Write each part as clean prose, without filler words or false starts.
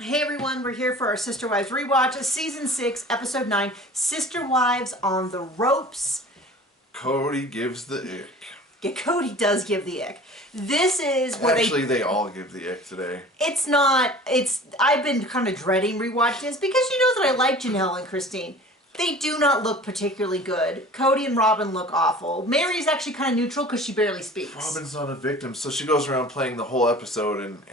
Hey everyone, we're here for our Sister Wives rewatch, Season 6, Episode 9, Sister Wives on the Ropes. Cody gives the ick. Yeah, Cody does give the ick. This is where Actually, they all give the ick today. I've been kind of dreading rewatch this because you know that I like Janelle and Christine. They do not look particularly good. Cody and Robin look awful. Mary's actually kind of neutral because she barely speaks. Robin's not a victim, so she goes around playing the whole episode and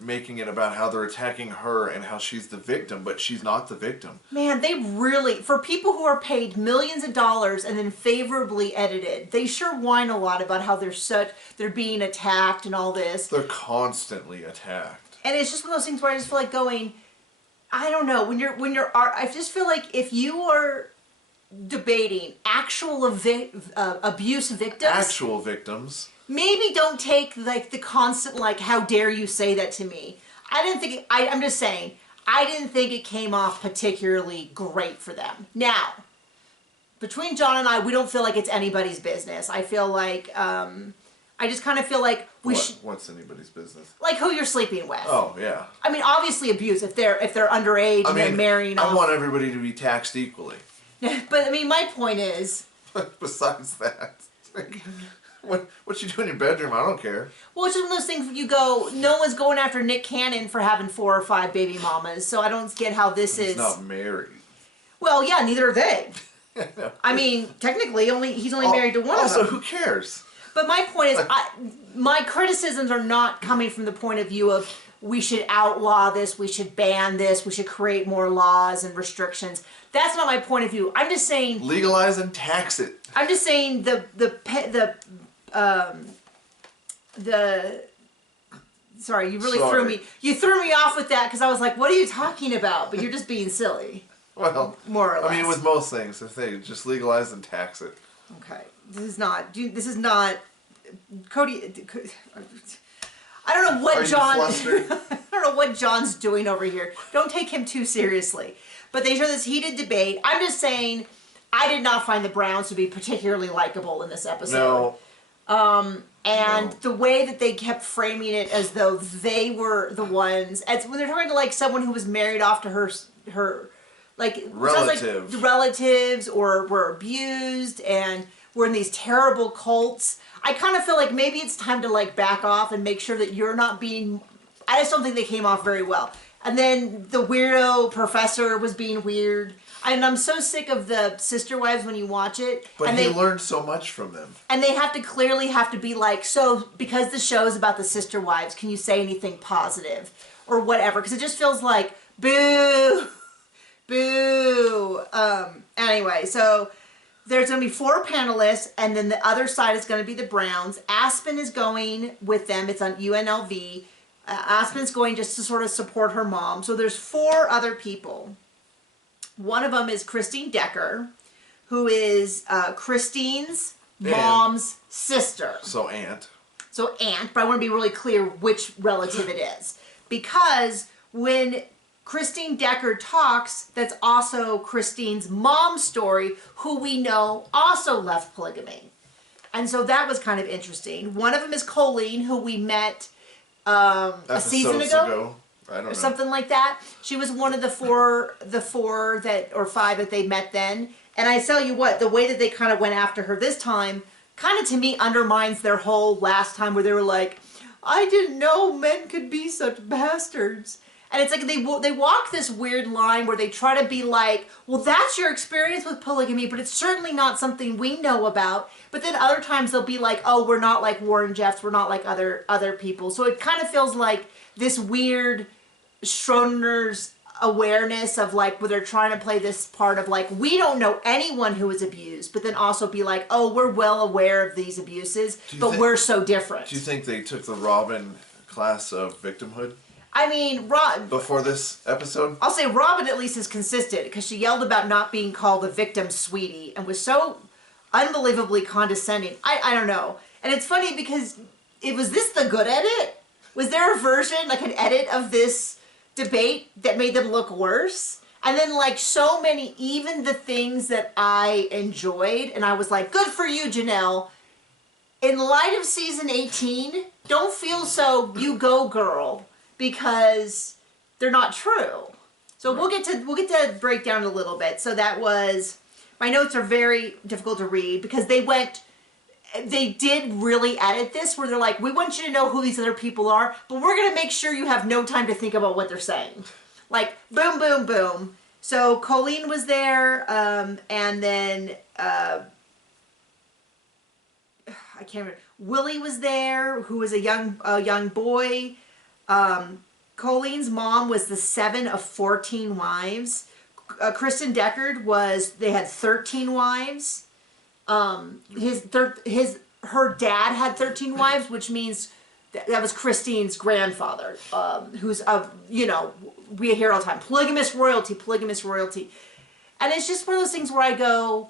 making it about how they're attacking her and how she's the victim, but she's not the victim. Man, they really, for people who are paid millions of dollars and then favorably edited, they sure whine a lot about how they're being attacked and all this. They're constantly attacked. And it's just one of those things where I just feel like going, I don't know, I just feel like if you are debating actual abuse victims, maybe don't take like the constant like, how dare you say that to me. I'm just saying, I didn't think it came off particularly great for them. Now, between John and I, we don't feel like it's anybody's business. I feel like, I just kind of feel like What's anybody's business? Like who you're sleeping with. Oh, yeah. I mean, obviously abuse if they're underage and they're marrying off. I want everybody to be taxed equally. But I mean, my point is... Besides that... What you do in your bedroom, I don't care. Well, it's just one of those things you go, no one's going after Nick Cannon for having 4 or 5 baby mamas, so I don't get how this is... He's not married. Well, yeah, neither are they. I mean, technically, he's only married to one of them. Also, who cares? But my point is, my criticisms are not coming from the point of view of we should outlaw this, we should ban this, we should create more laws and restrictions. That's not my point of view. I'm just saying... Legalize and tax it. I'm just saying sorry, you really threw me. You threw me off with that because I was like, what are you talking about? But you're just being silly. Well, more or less. I mean, with most things, if they just legalize and tax it. Okay. This is not Cody. I don't know what John... I don't know what John's doing over here. Don't take him too seriously. But they show this heated debate. I'm just saying, I did not find the Browns to be particularly likable in this episode. No. The way that they kept framing it as though they were the ones, as when they're talking to like someone who was married off to her like relatives, like relatives, or were abused and were in these terrible cults. I kind of feel like maybe it's time to like back off and make sure that you're not being... I just don't think they came off very well. And then the weirdo professor was being weird. And I'm so sick of the Sister Wives when you watch it. But and they learned so much from them. And they clearly have to be like, so because the show is about the Sister Wives, can you say anything positive? Or whatever. Because it just feels like, boo, boo. Anyway, so... There's going to be 4 panelists, and then the other side is going to be the Browns. Aspen is going with them. It's on UNLV. Aspen's going just to sort of support her mom. So there's 4 other people. One of them is Christine Decker, who is Christine's mom's sister. So aunt. So aunt, but I want to be really clear which relative it is. Because when... Christine Decker talks, that's also Christine's mom's story, who we know also left polygamy. And so that was kind of interesting. One of them is Colleen, who we met a season ago. I don't know. Or something like that. She was one of the four or five that they met then. And I tell you what, the way that they kind of went after her this time, kind of to me undermines their whole last time where they were like, I didn't know men could be such bastards. And it's like they walk this weird line where they try to be like, well, that's your experience with polygamy, but it's certainly not something we know about. But then other times they'll be like, oh, we're not like Warren Jeffs, we're not like other people. So it kind of feels like this weird Schrodinger's awareness of like, where they're trying to play this part of like, we don't know anyone who was abused, but then also be like, oh, we're well aware of these abuses, but we're so different. Do you think they took the Robin class of victimhood? I mean, before this episode? I'll say Robin at least is consistent because she yelled about not being called a victim sweetie and was so unbelievably condescending. I don't know. And it's funny because was this the good edit? Was there a version, like an edit of this debate that made them look worse? And then like so many, even the things that I enjoyed, and I was like, good for you, Janelle. In light of season 18, don't feel so you go girl. Because they're not true. So we'll get to break down a little bit. So that was, my notes are very difficult to read because they did really edit this where they're like, we want you to know who these other people are, but we're going to make sure you have no time to think about what they're saying. Like, boom, boom, boom. So Colleen was there, and then, I can't remember, Willie was there, who was a young boy. Colleen's mom was the 7 of 14 wives. Kristen Deckard they had 13 wives. Her dad had 13 wives, which means that was Christine's grandfather, who's we hear all the time, polygamous royalty. And it's just one of those things where I go,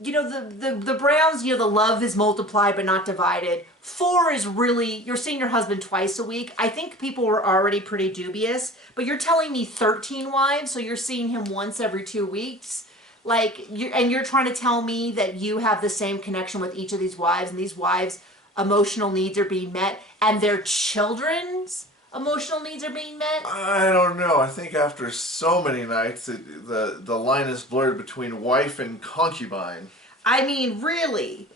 the Browns, the love is multiplied but not divided. 4 is really, you're seeing your husband twice a week. I think people were already pretty dubious, but you're telling me 13 wives, so you're seeing him once every 2 weeks. You're trying to tell me that you have the same connection with each of these wives, and these wives' emotional needs are being met, and their children's emotional needs are being met? I don't know. I think after so many nights, the line is blurred between wife and concubine. I mean, really.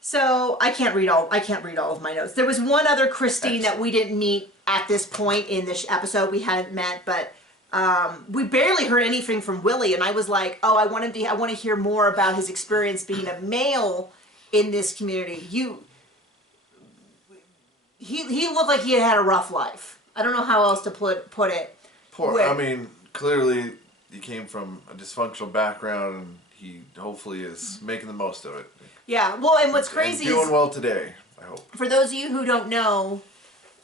So I can't read all of my notes. There was one other Christine that we didn't meet at this point in this episode. We hadn't met, but we barely heard anything from Willie, and I was like, oh, I want to hear more about his experience being a male in this community. He looked like he had a rough life. I don't know how else to put it. I mean, clearly he came from a dysfunctional background, and he hopefully is making the most of it. Yeah, well, and what's crazy is... doing well today, I hope. For those of you who don't know,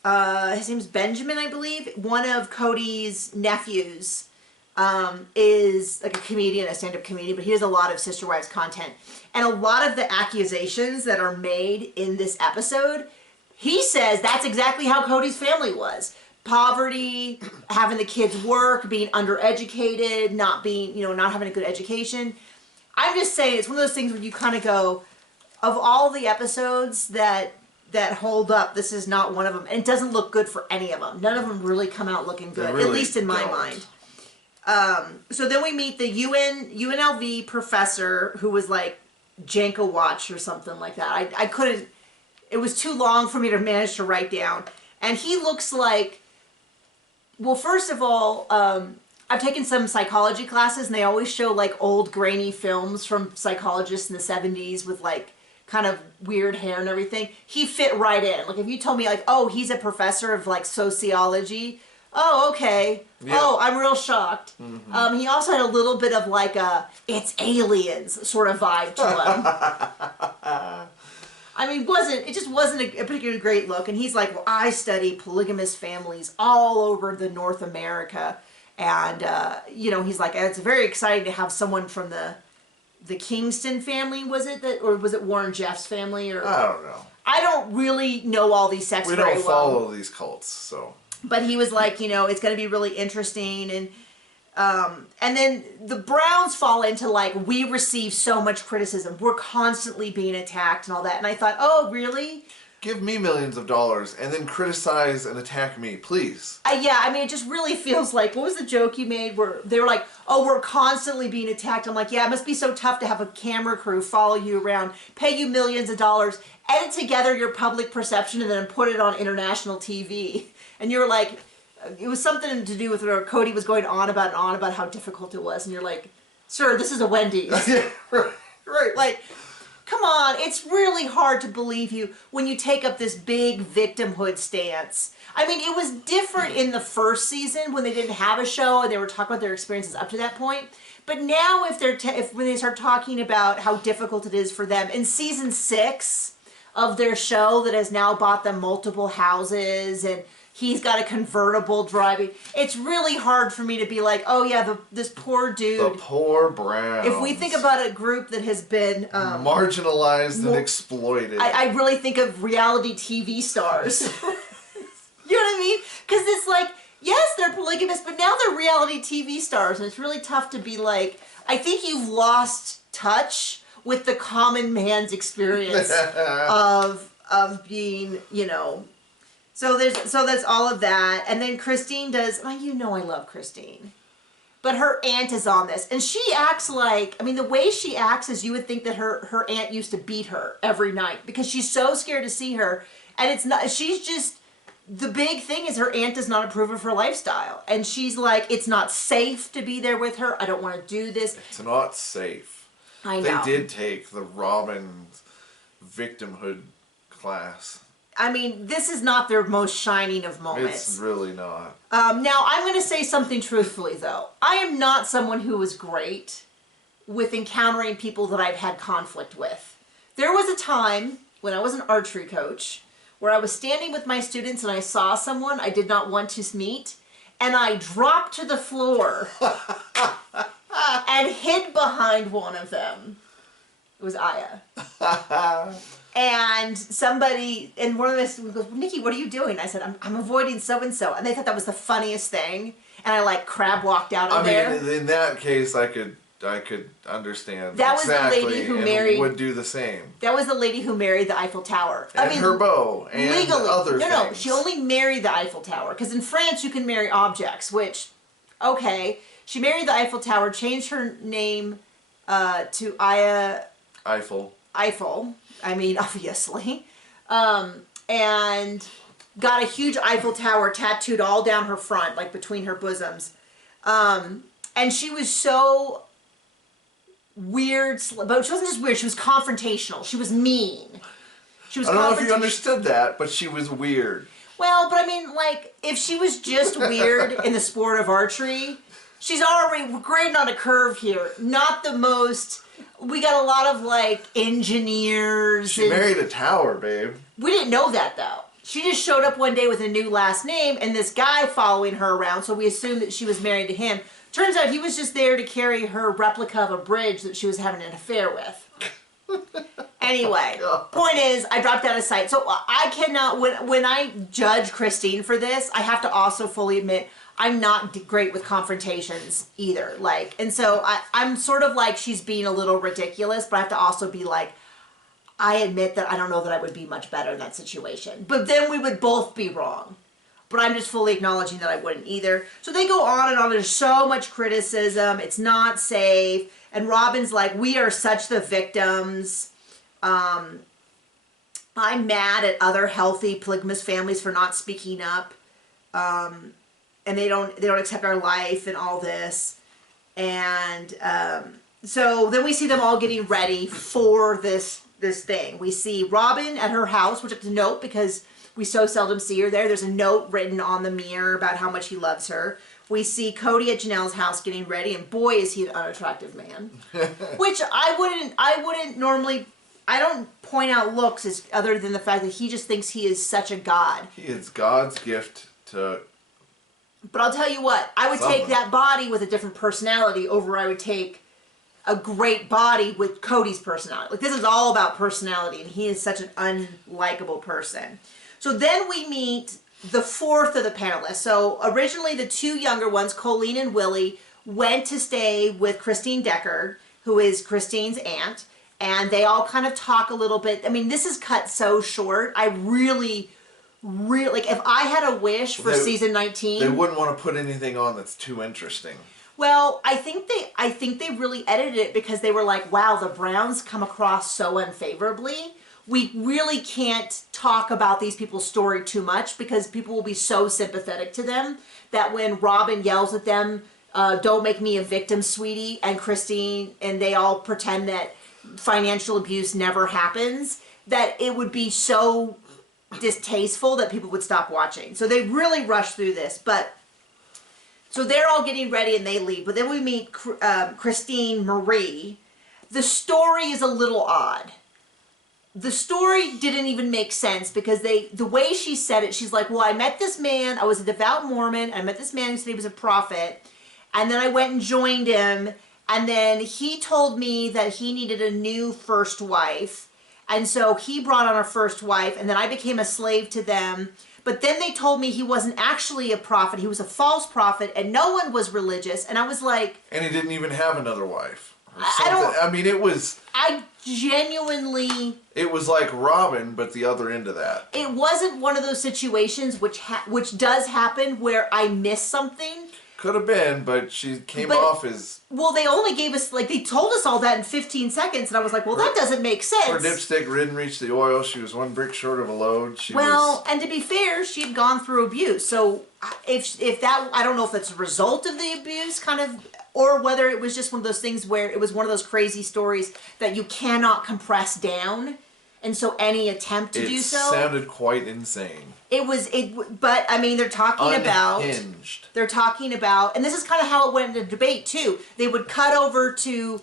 his name's Benjamin, I believe. One of Cody's nephews is like a comedian, a stand-up comedian, but he does a lot of Sister Wives content. And a lot of the accusations that are made in this episode, he says that's exactly how Cody's family was. Poverty, having the kids work, being undereducated, not having a good education. I'm just saying, it's one of those things where you kind of go, of all the episodes that hold up, this is not one of them. And it doesn't look good for any of them. None of them really come out looking good, really, at least in my mind. So then we meet the UNLV professor who was like Janko Watch or something like that. I couldn't, it was too long for me to manage to write down. And he looks like, well, first of all, I've taken some psychology classes, and they always show like old grainy films from psychologists in the 70s with like kind of weird hair and everything. He fit right in. Like if you told me like, oh, he's a professor of like sociology. Oh, okay. Yeah. Oh, I'm real shocked. Mm-hmm. He also had a little bit of like a it's aliens sort of vibe to him. I mean, it just wasn't a particularly great look. And he's like, well, I study polygamous families all over the North America. And, he's like, it's very exciting to have someone from the Kingston family, was it? Or was it Warren Jeff's family? Or I don't know. I don't really know all these sects very well. We don't follow these cults, so. But he was like, it's going to be really interesting. And then the Browns fall into like, we receive so much criticism. We're constantly being attacked and all that. And I thought, oh, really? Give me millions of dollars and then criticize and attack me, please. Yeah, I mean, it just really feels like, what was the joke you made where they were like, oh, we're constantly being attacked. I'm like, yeah, it must be so tough to have a camera crew follow you around, pay you millions of dollars, edit together your public perception, and then put it on international TV. And you're like, it was something to do with where Cody was going on about how difficult it was. And you're like, sir, this is a Wendy's. Yeah, right. Like, come on, it's really hard to believe you when you take up this big victimhood stance. I mean, it was different in the first season when they didn't have a show and they were talking about their experiences up to that point. But now when they start talking about how difficult it is for them in season 6 of their show that has now bought them multiple houses and he's got a convertible driving. It's really hard for me to be like, oh yeah, this poor dude. The poor Browns. If we think about a group that has been marginalized and exploited. I really think of reality TV stars. You know what I mean? Because it's like, yes, they're polygamous, but now they're reality TV stars. And it's really tough to be like, I think you've lost touch with the common man's experience of being, So there's all of that, and then Christine does. Well, you know I love Christine, but her aunt is on this, and she acts like. I mean, the way she acts is you would think that her aunt used to beat her every night because she's so scared to see her, and it's not. She's just. The big thing is her aunt does not approve of her lifestyle, and she's like, it's not safe to be there with her. I don't want to do this. It's not safe. I know. They did take the Robin's victimhood class. I mean, this is not their most shining of moments. It's really not. Now, I'm going to say something truthfully, though. I am not someone who is great with encountering people that I've had conflict with. There was a time when I was an archery coach where I was standing with my students and I saw someone I did not want to meet, and I dropped to the floor and hid behind one of them. It was Aya. And somebody, and one of the students goes, Nikki, what are you doing? I said, I'm avoiding so-and-so. And they thought that was the funniest thing. And I like crab walked out of there. I mean, in that case, I could understand. That was exactly, the lady who and married. would do the same. That was the lady who married the Eiffel Tower. And her bow and legally, other things. No, she only married the Eiffel Tower because in France you can marry objects. Which, okay, she married the Eiffel Tower, changed her name to Aya. Eiffel. I mean, obviously, and got a huge Eiffel Tower tattooed all down her front, like between her bosoms. And she was so weird, but she wasn't just weird, she was confrontational. She was mean. She was I don't know if you understood that, but she was weird. Well, but I mean, like, if she was just weird in the sport of archery, she's already grading on a curve here. Not the most... We got a lot of, like, engineers. She married a tower, babe. We didn't know that, though. She just showed up one day with a new last name and this guy following her around, so we assumed that she was married to him. Turns out he was just there to carry her replica of a bridge that she was having an affair with. Anyway, point is, I dropped out of sight. So I cannot, when I judge Christine for this, I have to also fully admit I'm not great with confrontations either. Like, and so I'm sort of like she's being a little ridiculous, but I have to also be like, I admit that I don't know that I would be much better in that situation. But then we would both be wrong. But I'm just fully acknowledging that I wouldn't either. So they go on and on. There's so much criticism. It's not safe. And Robin's like, we are such the victims. I'm mad at other healthy polygamous families for not speaking up. And they don't accept our life and all this. And so then we see them all getting ready for this thing. We see Robin at her house, which I have to note because we so seldom see her there. There's a note written on the mirror about how much he loves her. We see Cody at Janelle's house getting ready, and boy, is he an unattractive man. Which I wouldn't normally, I don't point out looks as other than the fact that he just thinks he is such a god. He is God's gift to... But I'll tell you what, I would take that body with a different personality over I would take a great body with Cody's personality. Like, this is all about personality, and he is such an unlikable person. So then we meet the fourth of the panelists. So originally the two younger ones, Colleen and Willie, went to stay with Christine Decker, who is Christine's aunt, and they all kind of talk a little bit. I mean, this is cut so short. I really, like, if I had a wish for season 19... They wouldn't want to put anything on that's too interesting. Well, I think they really edited it because they were like, wow, the Browns come across so unfavorably. We really can't talk about these people's story too much because people will be so sympathetic to them that when Robin yells at them, don't make me a victim, sweetie, and Christine, and they all pretend that financial abuse never happens, that it would be so distasteful that people would stop watching. So they really rushed through this. But so they're all getting ready and they leave. But then we meet Christine Marie. The story is a little odd. The story didn't even make sense because the way she said it, she's like, well, I met this man, I was a devout Mormon, I met this man who said he was a prophet, and then I went and joined him, and then he told me that he needed a new first wife, and so he brought on a first wife, and then I became a slave to them, but then they told me he wasn't actually a prophet, he was a false prophet, and no one was religious, and I was like... And he didn't even have another wife. or something. I mean, it was... I genuinely... It was like Robin, but the other end of that. It wasn't one of those situations which does happen where I miss something. Could have been, but she came off as... Well, they only gave us, like, they told us all that in 15 seconds, and I was like, well, that doesn't make sense. Her dipstick didn't reach the oil. She was one brick short of a load. And to be fair, she'd gone through abuse. So if that, I don't know if that's a result of the abuse, kind of, or whether it was just one of those things where it was one of those crazy stories that you cannot compress down. And so any attempt to do so... It sounded quite insane. But I mean, they're talking Unhinged. and this is kind of how it went in the debate too. They would cut over to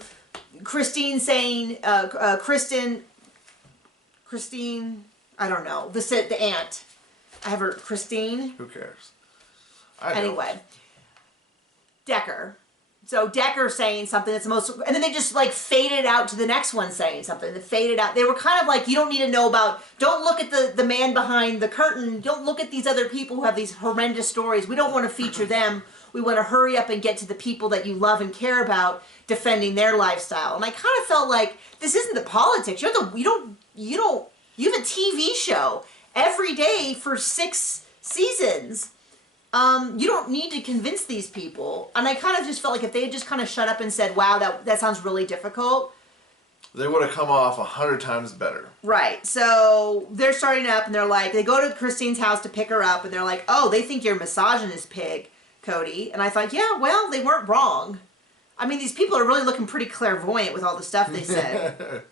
Christine saying, Christine, I don't know, the aunt. I have her, Christine. Who cares? Anyway, Decker. So Decker saying something that's the most, and then they just like faded out to the next one saying something. They faded out. They were kind of like, you don't need to know about, don't look at the man behind the curtain. Don't look at these other people who have these horrendous stories. We don't want to feature them. We want to hurry up and get to the people that you love and care about defending their lifestyle. And I kind of felt like this isn't the politics. You have a TV show every day for 6 seasons. You don't need to convince these people. And I kind of just felt like if they had just kind of shut up and said, wow, that sounds really difficult. They would have come off 100 times better. Right. So they're starting up and they're like, they go to Christine's house to pick her up and they're like, oh, they think you're a misogynist pig, Cody. And I thought, yeah, well, they weren't wrong. I mean, these people are really looking pretty clairvoyant with all the stuff they said.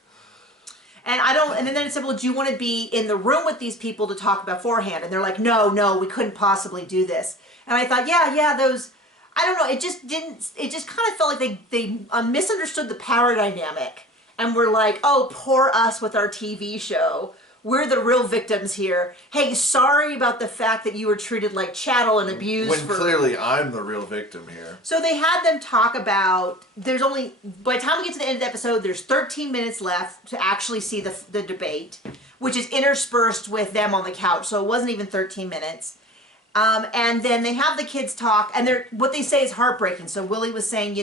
And then I said, well, do you want to be in the room with these people to talk beforehand? And they're like, no, we couldn't possibly do this. And I thought, yeah, those, I don't know, it just kind of felt like they misunderstood the power dynamic. And were like, oh, poor us with our TV show. We're the real victims here. Hey, sorry about the fact that you were treated like chattel and abused. When clearly I'm the real victim here. So they had them talk about, by the time we get to the end of the episode, there's 13 minutes left to actually see the debate, which is interspersed with them on the couch. So it wasn't even 13 minutes. And then they have the kids talk, and what they say is heartbreaking. So Willie was saying,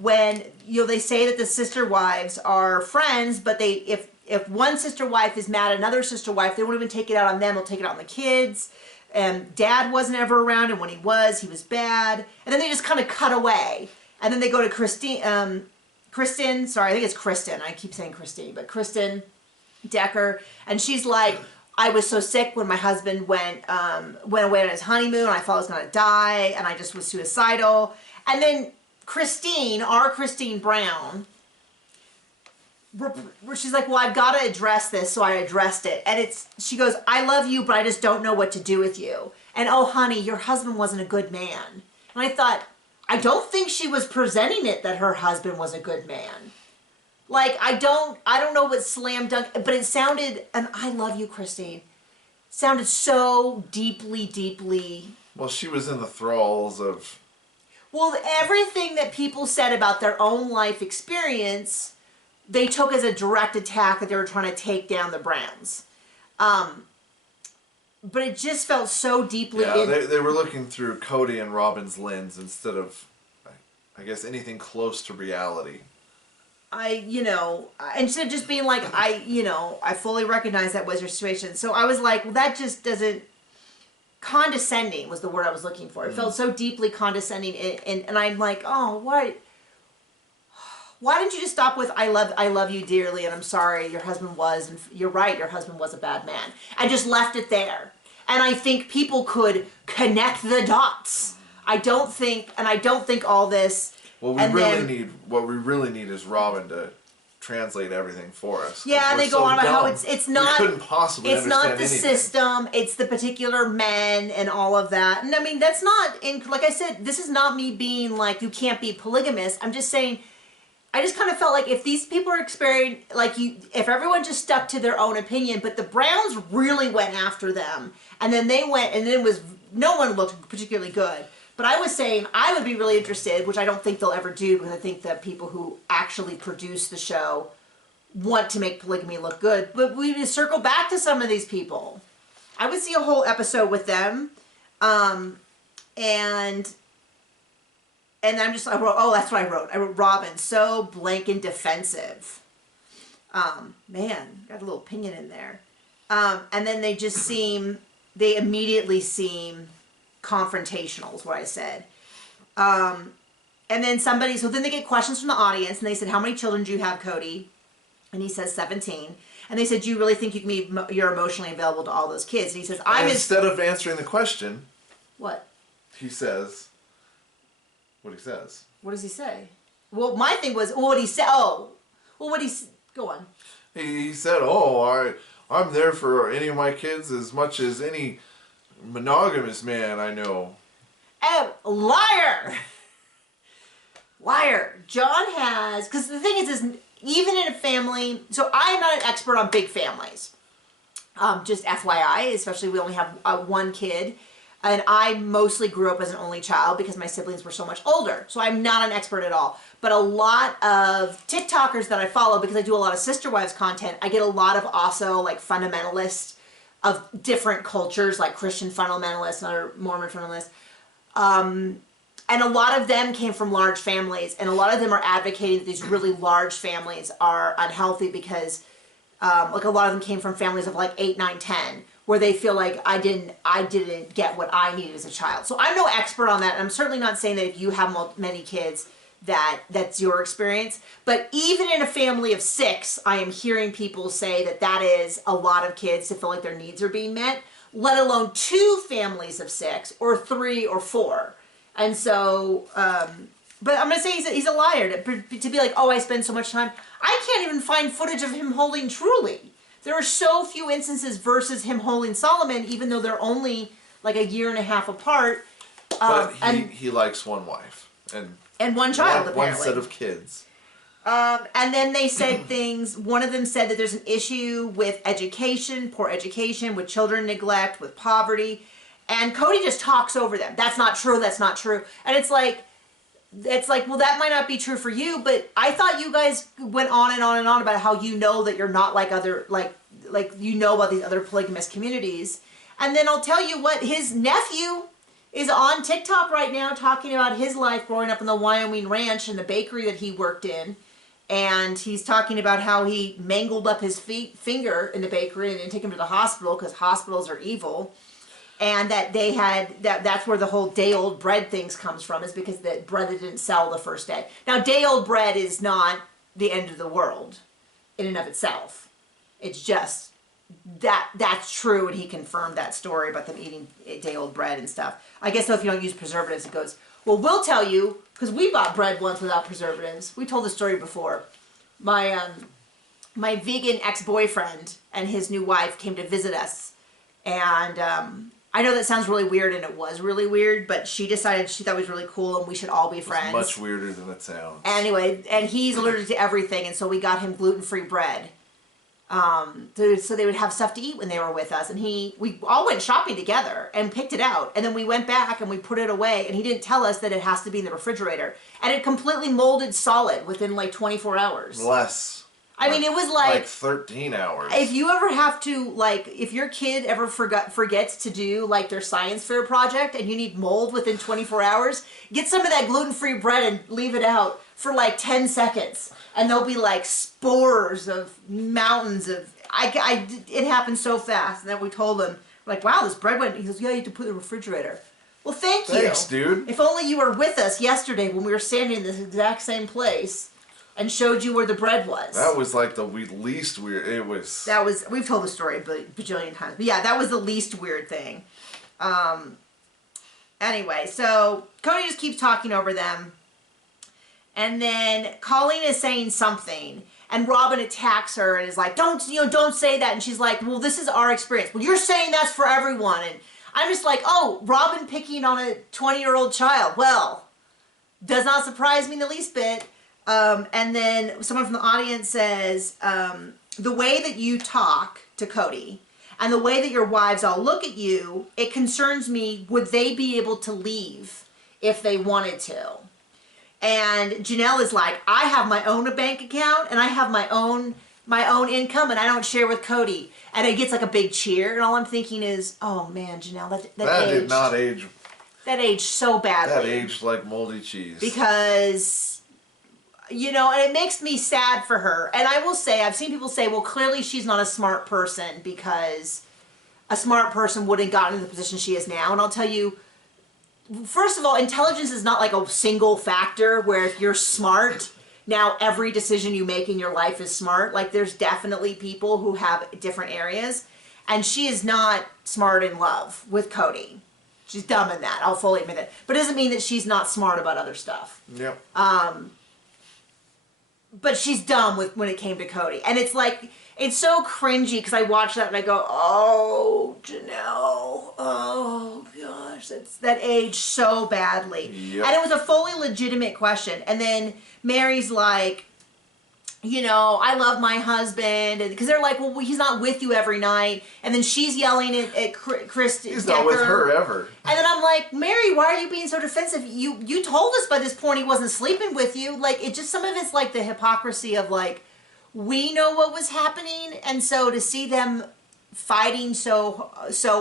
when they say that the sister wives are friends, but if one sister wife is mad at another sister wife, they won't even take it out on them, they'll take it out on the kids. And Dad wasn't ever around, and when he was bad. And then they just kind of cut away. And then they go to Kristen, sorry, I think it's Kristen, I keep saying Christine, but Kristen Decker, and she's like, I was so sick when my husband went away on his honeymoon, I thought I was gonna die, and I just was suicidal. And then Christine, our Christine Brown, she's like, well, I've got to address this, so I addressed it. And she goes, I love you, but I just don't know what to do with you. And oh, honey, your husband wasn't a good man. And I thought, I don't think she was presenting it that her husband was a good man. Like, I don't know what slam dunk, but it sounded, and I love you, Christine, sounded so deeply. Well, she was in the thralls of... Well, everything that people said about their own life experience, they took as a direct attack that they were trying to take down the Browns. But it just felt so deeply... Yeah, they were looking through Cody and Robin's lens instead of, I guess, anything close to reality. Instead of just being like, I fully recognize that was your situation. So I was like, well, that just doesn't... Condescending was the word I was looking for. It felt so deeply condescending, and I'm like, oh, what? Why didn't you just stop with I love you dearly, and I'm sorry, your husband was, and you're right, your husband was a bad man, and just left it there. And I think people could connect the dots. I don't think all this. What we really need is Robin to translate everything for us. Yeah, they go on about how it's not. We couldn't possibly understand not the anything. system. It's the particular men and all of that. And I mean, that's not like I said. This is not me being like you can't be polygamous. I'm just saying. I just kind of felt like if these people are experiencing, if everyone just stuck to their own opinion, but the Browns really went after them, and then they went, and then no one looked particularly good. But I was saying I would be really interested, which I don't think they'll ever do, because I think that people who actually produce the show want to make polygamy look good. But we would circle back to some of these people. I would see a whole episode with them, and and I'm just, I wrote, oh, that's what I wrote. I wrote, Robin, so blank and defensive. Man, got a little opinion in there. And then they immediately seem confrontational is what I said. And then so then they get questions from the audience, and they said, how many children do you have, Cody? And he says 17. And they said, do you really think you're emotionally available to all those kids? And he says, instead of answering the question. What? He says, what he says. What does he say? Well, my thing was, what he said, go on. He said, I'm there for any of my kids as much as any monogamous man I know. Oh, liar! Liar. John has, because the thing is even in a family, so I am not an expert on big families. Just FYI, especially we only have one kid. And I mostly grew up as an only child because my siblings were so much older. So I'm not an expert at all. But a lot of TikTokers that I follow, because I do a lot of sister wives content, I get a lot of also like fundamentalists of different cultures, like Christian fundamentalists and other Mormon fundamentalists. And a lot of them came from large families, and a lot of them are advocating that these really large families are unhealthy because like a lot of them came from families of like 8, 9, 10, where they feel like I didn't get what I needed as a child. So I'm no expert on that. And I'm certainly not saying that if you have many kids that's your experience. But even in a family of 6, I am hearing people say that is a lot of kids to feel like their needs are being met, let alone 2 families of 6 or 3 or 4. And so, but I'm going to say he's a liar to be like, oh, I spend so much time. I can't even find footage of him holding Truly. There are so few instances versus him holding Solomon, even though they're only like a year and a half apart. But he likes one wife. And one child, apparently. One set of kids. And then they said things, one of them said that there's an issue with education, poor education, with children neglect, with poverty. And Cody just talks over them. That's not true, that's not true. And it's like, well, that might not be true for you, but I thought you guys went on and on and on about how you know that you're not like other, like you know about these other polygamous communities. And then I'll tell you what, his nephew is on TikTok right now talking about his life growing up in the Wyoming ranch and the bakery that he worked in. And he's talking about how he mangled up his finger in the bakery and didn't take him to the hospital because hospitals are evil. And that that's where the whole day-old bread things comes from, is because the bread that didn't sell the first day. Now, day-old bread is not the end of the world in and of itself. It's just that's true, and he confirmed that story about them eating day-old bread and stuff. I guess though, if you don't use preservatives, it goes, well, we'll tell you, because we bought bread once without preservatives. We told the story before. My vegan ex-boyfriend and his new wife came to visit us, and I know that sounds really weird, and it was really weird, but she decided she thought it was really cool and we should all be friends. It's much weirder than it sounds. Anyway, and he's allergic to everything, and so we got him gluten-free bread. So they would have stuff to eat when they were with us, and we all went shopping together and picked it out, and then we went back and we put it away, and he didn't tell us that it has to be in the refrigerator, and it completely molded solid within like 24 hours. Less. I mean, it was like 13 hours. If you ever have to, like, if your kid ever forgets to do, like, their science fair project and you need mold within 24 hours, get some of that gluten-free bread and leave it out for, like, 10 seconds. And there'll be, like, spores of mountains of... it happened so fast. And then we told him, like, wow, this bread went... He goes, yeah, you have to put it in the refrigerator. Well, thank you. Thanks, dude. If only you were with us yesterday when we were standing in this exact same place and showed you where the bread was. That was like the least weird. It was. That was. We've told the story a bajillion times, but yeah, that was the least weird thing. Anyway, so Cody just keeps talking over them, and then Colleen is saying something, and Robin attacks her and is like, "Don't say that." And she's like, "Well, this is our experience." Well, you're saying that's for everyone, and I'm just like, "Oh, Robin picking on a 20-year-old child." Well, does not surprise me in the least bit. And then someone from the audience says, the way that you talk to Cody and the way that your wives all look at you, it concerns me, would they be able to leave if they wanted to? And Janelle is like, I have my own bank account and I have my own income and I don't share with Cody. And it gets like a big cheer, and all I'm thinking is, oh man, Janelle, that did not age. That aged so badly. That aged like moldy cheese. Because, you know, and it makes me sad for her. And I will say, I've seen people say, well, clearly she's not a smart person because a smart person wouldn't gotten in the position she is now. And I'll tell you, first of all, intelligence is not like a single factor where if you're smart, now every decision you make in your life is smart. Like there's definitely people who have different areas. And she is not smart in love with Cody. She's dumb in that. I'll fully admit it. But it doesn't mean that she's not smart about other stuff. Yep. But she's dumb when it came to Cody. And it's like, it's so cringy because I watch that and I go, oh, Janelle. Oh, gosh. That aged so badly. Yep. And it was a fully legitimate question. And then Mary's like, you know, I love my husband. Because they're like, well, he's not with you every night. And then she's yelling at Chris He's Decker. not with her ever. And then I'm like, Mary, why are you being so defensive? You told us by this point he wasn't sleeping with you. Like, it just, some of it's like the hypocrisy of like, we know what was happening. And so to see them fighting so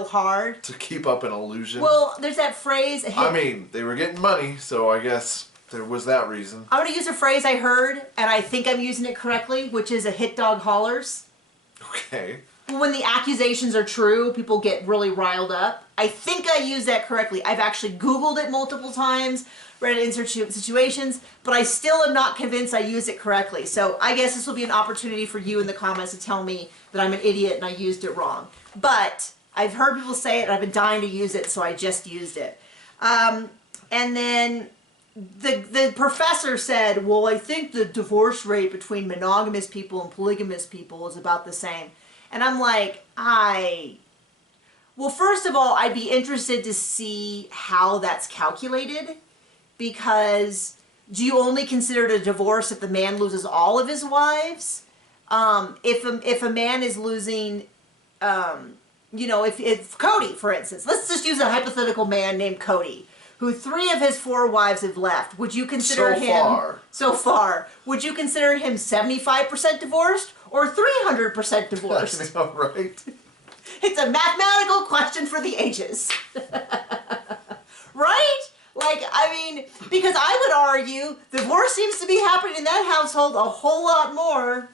hard. To keep up an illusion. Well, there's that phrase. I mean, they were getting money, so I guess there was that reason. I'm going to use a phrase I heard, and I think I'm using it correctly, which is a hit dog hollers. Okay. When the accusations are true, people get really riled up. I think I use that correctly. I've actually Googled it multiple times, read it in situations, but I still am not convinced I use it correctly. So I guess this will be an opportunity for you in the comments to tell me that I'm an idiot and I used it wrong. But I've heard people say it and I've been dying to use it, so I just used it. And then the professor said, well, I think the divorce rate between monogamous people and polygamous people is about the same. And I'm like, well, first of all, I'd be interested to see how that's calculated, because do you only consider it a divorce if the man loses all of his wives? If a man is losing, you know, if Cody, for instance, let's just use a hypothetical man named Cody, who 3 of his 4 wives have left. Would you consider so far, would you consider him 75% divorced or 300% divorced? I know, right? It's a mathematical question for the ages. Right? Like, I mean, because I would argue divorce seems to be happening in that household a whole lot more.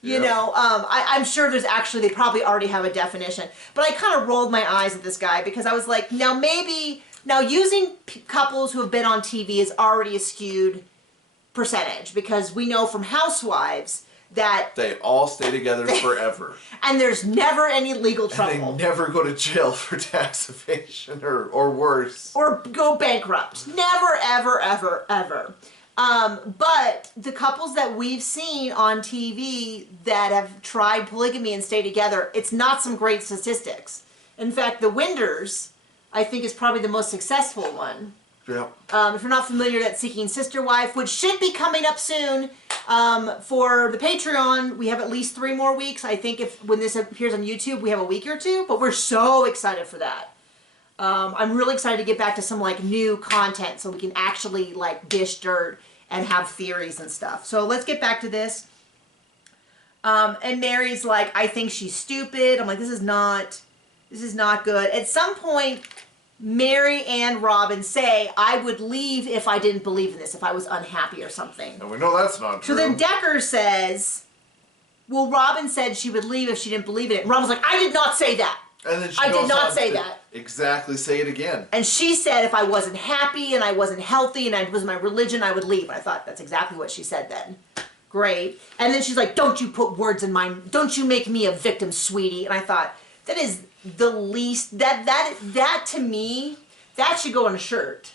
You know, I'm sure there's actually, they probably already have a definition. But I kind of rolled my eyes at this guy because I was like, now using couples who have been on TV is already a skewed percentage, because we know from Housewives that they all stay together forever. And there's never any legal trouble. And they never go to jail for tax evasion or worse. Or go bankrupt. Never, ever, ever, ever. But the couples that we've seen on TV that have tried polygamy and stayed together, it's not some great statistics. In fact, the Winders, I think, is probably the most successful one. Yeah. If you're not familiar, that's Seeking Sister Wife, which should be coming up soon. For the Patreon, we have at least 3 more weeks. I think when this appears on YouTube, we have a week or 2, but we're so excited for that. I'm really excited to get back to some like new content so we can actually like dish dirt and have theories and stuff. So let's get back to this. And Mary's like, I think she's stupid. I'm like, this is not good. At some point, Mary and Robin say, I would leave if I didn't believe in this, if I was unhappy or something. And we know that's not true. So then Decker says, well, Robin said she would leave if she didn't believe in it. And Robin's like, I did not say that. And then she I goes did not on say to that. Exactly say it again. And she said if I wasn't happy and I wasn't healthy and it was my religion, I would leave. And I thought, that's exactly what she said then. Great. And then she's like, don't you put words in my, don't you make me a victim, sweetie. And I thought, that is the least, that to me, that should go on a shirt.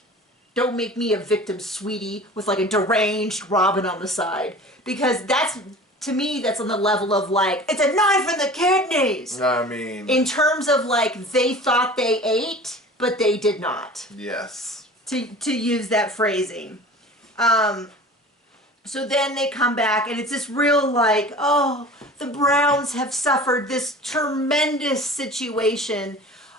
Don't make me a victim, sweetie, with like a deranged Robin on the side. Because that's, to me, that's on the level of like, it's a knife in the kidneys. I mean, in terms of like, they thought they ate, but they did not. Yes. To use that phrasing. So then they come back and it's this real like, oh, the Browns have suffered this tremendous situation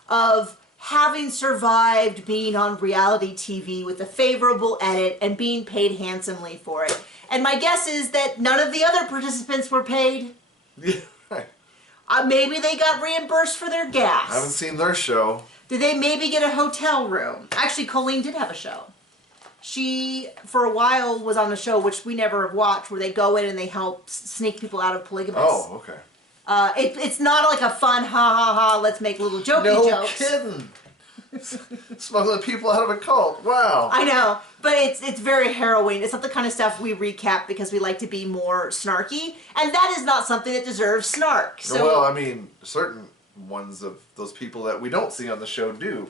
of having survived being on reality TV with a favorable edit and being paid handsomely for it. And my guess is that none of the other participants were paid. Yeah, right. Maybe they got reimbursed for their gas. I haven't seen their show. Do they maybe get a hotel room? Actually, Colleen did have a show. She, for a while, was on a show, which we never have watched, where they go in and they help sneak people out of polygamy. Oh, okay. It's not like a fun, ha ha ha, let's make little jokey No jokes. kidding. Smuggling people out of a cult. Wow. I know, but it's very harrowing. It's not the kind of stuff we recap because we like to be more snarky, and that is not something that deserves snark. So, Well, I mean, certain ones of those people that we don't see on the show do.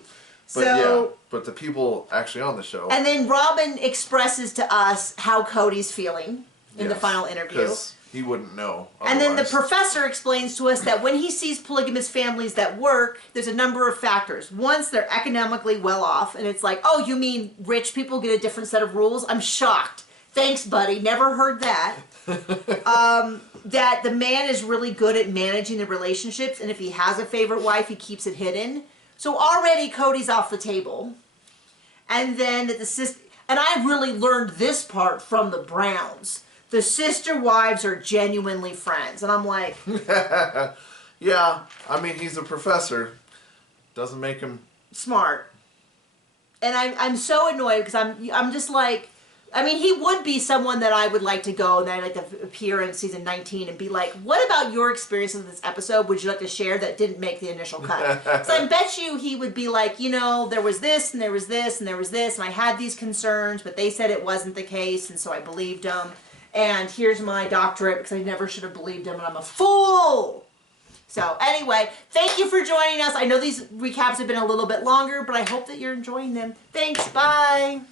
But So- yeah, but the people actually on the show. and then Robin expresses to us how Cody's feeling in the Yes, final interview. because he wouldn't know. And then the otherwise. professor explains to us that when he sees polygamous families that work, there's a number of factors. Once they're economically well off, and it's like, oh, you mean rich people get a different set of rules? I'm shocked. Thanks, buddy. Never heard that. That the man is really good at managing the relationships, and if he has a favorite wife, he keeps it hidden. So already Cody's off the table. And then that the sister, and I really learned this part from the Browns. The sister wives are genuinely friends, and I'm like, Yeah, I mean, he's a professor. Doesn't make him. smart. And I'm so annoyed because I'm just like, I mean, he would be someone that I would like to go and then I'd like to appear in season 19 and be like, what about your experience with this episode would you like to share that didn't make the initial cut? So I bet you he would be like, you know, there was this and there was this and there was this and I had these concerns, but they said it wasn't the case and so I believed them. And here's my doctorate because I never should have believed him and I'm a fool. So anyway, thank you for joining us. I know these recaps have been a little bit longer, but I hope that you're enjoying them. Thanks. Bye.